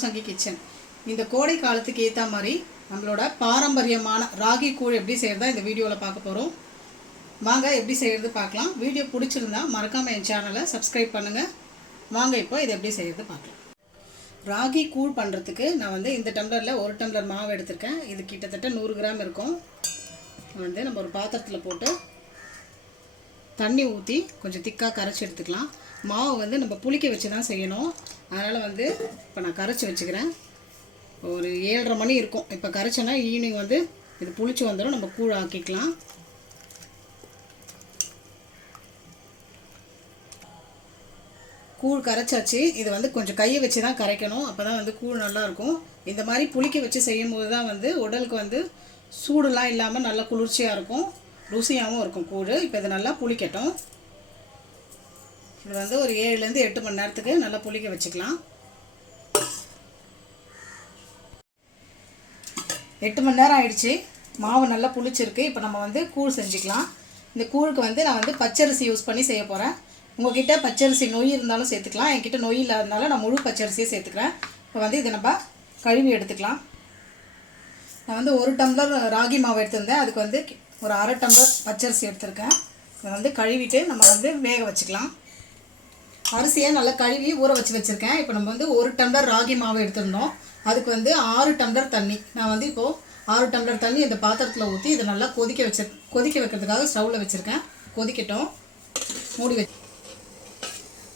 சிவசங்கி kitchen. இந்த கோடை காலத்துக்கு ஏற்ற மாதிரி நம்மளோட பாரம்பரியமான ராகி கூழ் எப்படி செய்கிறதா இந்த வீடியோவில் பார்க்க போகிறோம். வாங்க எப்படி செய்கிறது பார்க்கலாம். வீடியோ பிடிச்சிருந்தா மறக்காமல் என் சேனலை சப்ஸ்கிரைப் பண்ணுங்கள். வாங்க இப்போ இதை எப்படி செய்கிறது பார்க்கலாம். ராகி கூழ் பண்ணுறதுக்கு நான் இந்த டம்ளரில் 1 டம்ளர் மாவு எடுத்திருக்கேன். இது கிட்டத்தட்ட 100 கிராம் இருக்கும். நம்ம ஒரு பாத்திரத்தில் போட்டு தண்ணி ஊற்றி கொஞ்சம் திக்காக கரைச்சி எடுத்துக்கலாம். மாவு நம்ம புளிக்க வச்சு தான் செய்யணும். அதனால் இப்போ நான் கரைச்சி வச்சுக்கிறேன். ஒரு 7:30 மணி இருக்கும். இப்போ கரைச்சேன்னா ஈவினிங் இது புளிச்சு வந்துடும். நம்ம கூழ் ஆக்கிக்கலாம். கூழ் கரைச்சாச்சு. இது கொஞ்சம் கையை வச்சு தான் கரைக்கணும். அப்போ தான் கூழ் நல்லாயிருக்கும். இந்த மாதிரி புளிக்க வச்சு செய்யும்போது தான் உடலுக்கு சூடுலாம் இல்லாமல் நல்லா குளிர்ச்சியாக இருக்கும், ருசியாகவும் இருக்கும் கூழ். இப்போ இது நல்லா புளிக்கட்டும். இது ஒரு 7லேருந்து 8 மணி நேரத்துக்கு நல்லா புளிக்க வச்சுக்கலாம். 8 மணி நேரம் ஆயிடுச்சு. மாவு நல்லா புளிச்சிருக்கு. இப்போ நம்ம கூழ் செஞ்சுக்கலாம். இந்த கூழுக்கு நான் பச்சரிசி யூஸ் பண்ணி செய்ய போகிறேன். உங்கள்கிட்ட பச்சரிசி நொய் இருந்தாலும் சேர்த்துக்கலாம். என்கிட்ட நொய் இல்லாதனால நான் முழு பச்சரிசியை சேர்த்துக்கிறேன். இப்போ இதை நம்ம கழுவி எடுத்துக்கலாம். நான் 1 டம்ளர் ராகி மாவு எடுத்திருந்தேன். அதுக்கு ஒரு 1/2 டம்ளர் பச்சரிசி எடுத்திருக்கேன். இதை கழுவிட்டு நம்ம வேக வச்சுக்கலாம். அரிசியை நல்லா கழுவி ஊற வச்சுருக்கேன். இப்போ நம்ம 1 டம்ளர் ராகி மாவு எடுத்திருந்தோம். அதுக்கு 6 டம்ளர் தண்ணி. நான் இப்போது 6 டம்ளர் தண்ணி இந்த பாத்திரத்தில் ஊற்றி இதை நல்லா கொதிக்க வைக்கிறதுக்காக ஸ்டவ்வில் வச்சுருக்கேன். கொதிக்கட்டும். மூடி வச்சு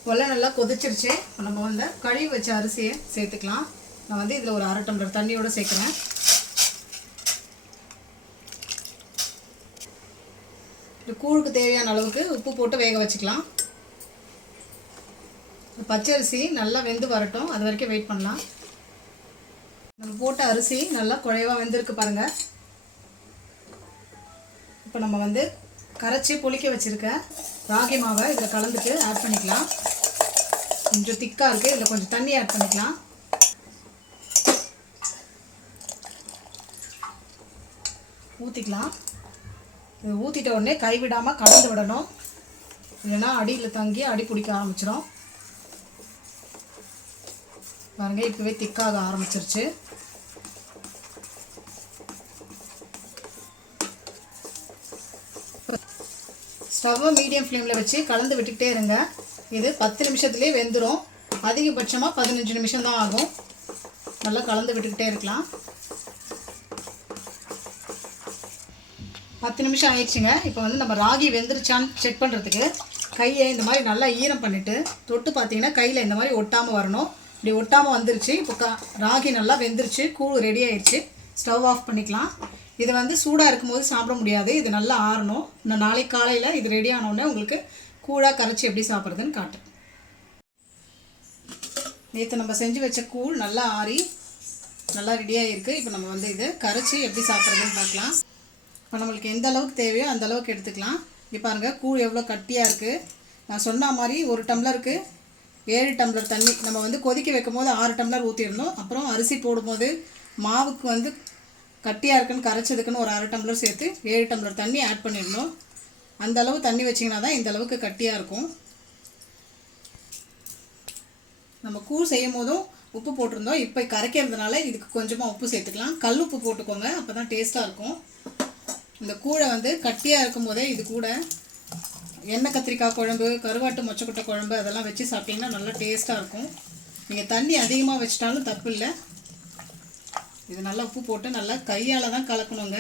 வெள்ளம் நல்லா கொதிச்சிருச்சு. இப்போ நம்ம கழுவி வச்ச அரிசியை சேர்த்துக்கலாம். நான் இதில் ஒரு 1/2 டம்ளர் தண்ணியோடு சேர்க்குறேன். இந்த கூழுக்கு தேவையான அளவுக்கு உப்பு போட்டு வேக வச்சுக்கலாம். பச்சரிசி நல்லா வெந்து வரட்டும். அது வரைக்கும் வெயிட் பண்ணலாம். நம்ம போட்ட அரிசி நல்லா குழைவாக வெந்திருக்கு பாருங்கள். இப்போ நம்ம கரைச்சி புளிக்க வச்சுருக்க ராகி மாவை இதில் கலந்துட்டு ஆட் பண்ணிக்கலாம். கொஞ்சம் திக்காக இருக்குது. இதில் கொஞ்சம் தண்ணி ஆட் பண்ணிக்கலாம். ஊற்றிக்கலாம். இது ஊற்றிட்ட உடனே கைவிடாமல் கலந்து விடணும். இல்லைன்னா அடியில் தங்கி அடி பிடிக்க ஆரம்பிச்சிடும். பாருங்க, இப்போவே திக்காக ஆரம்பிச்சிருச்சு. ஸ்டவ்வை மீடியம் ஃப்ளேமில் வச்சு கலந்து விட்டுக்கிட்டே இருங்க. இது 10 நிமிஷத்துலேயே வெந்துடும். அதிகபட்சமாக 15 நிமிஷம் தான் ஆகும். நல்லா கலந்து விட்டுக்கிட்டே இருக்கலாம். 10 நிமிஷம் ஆயிடுச்சுங்க. இப்போ நம்ம ராகி வெந்துருச்சான்னு செக் பண்ணுறதுக்கு கையை இந்த மாதிரி நல்லா ஈரம் பண்ணிவிட்டு தொட்டு பார்த்தீங்கன்னா கையில் இந்த மாதிரி ஒட்டாமல் வரணும். இப்படி ஒட்டாமல் வந்துருச்சு. இப்போ ராகி நல்லா வெந்துருச்சு. கூழ் ரெடி ஆயிடுச்சு. ஸ்டவ் ஆஃப் பண்ணிக்கலாம். இது சூடாக இருக்கும்போது சாப்பிட முடியாது. இது நல்லா ஆறணும். நான் நாளைக்கு காலையில் இது ரெடி ஆனோடனே உங்களுக்கு கூழாக கரைச்சி எப்படி சாப்பிட்றதுன்னு காட்டுறேன். நேற்று நம்ம செஞ்சு வச்ச கூழ் நல்லா ஆறி நல்லா ரெடியாக இருக்குது. இப்போ நம்ம இதை கரைச்சி எப்படி சாப்பிட்றதுன்னு பார்க்கலாம். இப்போ நம்மளுக்கு எந்த அளவுக்கு தேவையோ அந்த அளவுக்கு எடுத்துக்கலாம். இப்போ பாருங்கள், கூழ் எவ்வளோ கட்டியாக இருக்குது. நான் சொன்ன மாதிரி 1 டம்ளருக்கு 7 டம்ளர் தண்ணி. நம்ம கொதிக்க வைக்கும் போது 6 டம்ளர் ஊற்றிடணும். அப்புறம் அரிசி போடும்போது மாவுக்கு கட்டியாக இருக்குன்னு கரைச்சதுக்குன்னு ஒரு 1/2 டம்ளர் சேர்த்து 7 டம்ளர் தண்ணி ஆட் பண்ணிடணும். அந்த அளவு தண்ணி வச்சிங்கன்னா தான் இந்த அளவுக்கு கட்டியாக இருக்கும். நம்ம கூழ் செய்யும் போதும் உப்பு போட்டிருந்தோம். இப்போ கரைக்கிறதுனால இதுக்கு கொஞ்சமாக உப்பு சேர்த்துக்கலாம். கல் உப்பு போட்டுக்கோங்க, அப்போ தான் டேஸ்ட்டாக இருக்கும். இந்த கூழை கட்டியாக இருக்கும் போதே இது கூட எண்ணெய் கத்திரிக்காய் குழம்பு, கருவாட்டு மொச்சக்கொட்டை குழம்பு அதெல்லாம் வச்சு சாப்பிட்டிங்கன்னா நல்லா டேஸ்ட்டாக இருக்கும். நீங்கள் தண்ணி அதிகமாக வச்சிட்டாலும் தப்பு இல்லை. இது நல்லா உப்பு போட்டு நல்லா கையால் தான் கலக்கணுங்க.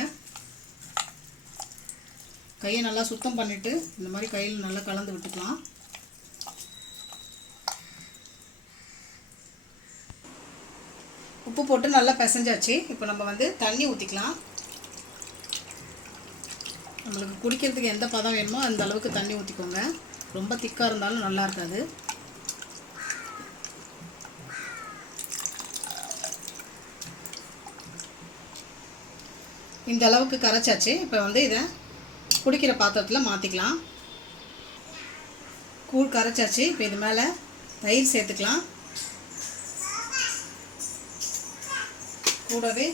கையை நல்லா சுத்தம் பண்ணிவிட்டு இந்த மாதிரி கையில் நல்லா கலந்து விட்டுக்கலாம். உப்பு போட்டு நல்லா பிசைஞ்சாச்சு. இப்போ நம்ம தண்ணி ஊற்றிக்கலாம். நம்மளுக்கு குடிக்கிறதுக்கு எந்த பதம் வேணுமோ அந்த அளவுக்கு தண்ணி ஊற்றிக்கோங்க. ரொம்ப திக்காக இருந்தாலும் நல்லா இருக்காது. இந்த அளவுக்கு கரைச்சாச்சு. இப்போ இதை குடிக்கிற பாத்திரத்தில் மாற்றிக்கலாம். கூழ் கரைச்சாச்சு. இப்போ இது மேலே தயிர் சேர்த்துக்கலாம். கூடவே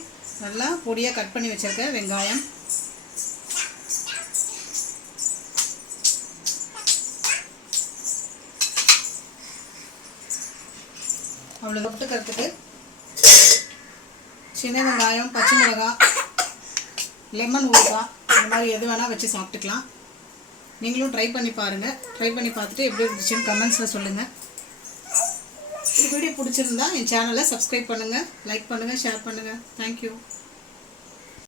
நல்லா பொடியாக கட் பண்ணி வச்சுருக்க வெங்காயம், அவ்வளோ தொட்டுக்கிறதுக்கு சின்ன வெங்காயம், பச்சை மிளகாய், லெமன் ஊறுகாய் இந்த மாதிரி எது வேணால் வச்சு சாப்பிட்டுக்கலாம். நீங்களும் ட்ரை பண்ணி பாருங்கள். ட்ரை பண்ணி பார்த்துட்டு எப்படி இருந்துச்சுன்னு கமெண்ட்ஸில் சொல்லுங்கள். இந்த வீடியோ பிடிச்சிருந்தா என் சேனலை சப்ஸ்கிரைப் பண்ணுங்கள், லைக் பண்ணுங்கள், ஷேர் பண்ணுங்கள். தேங்க்யூ.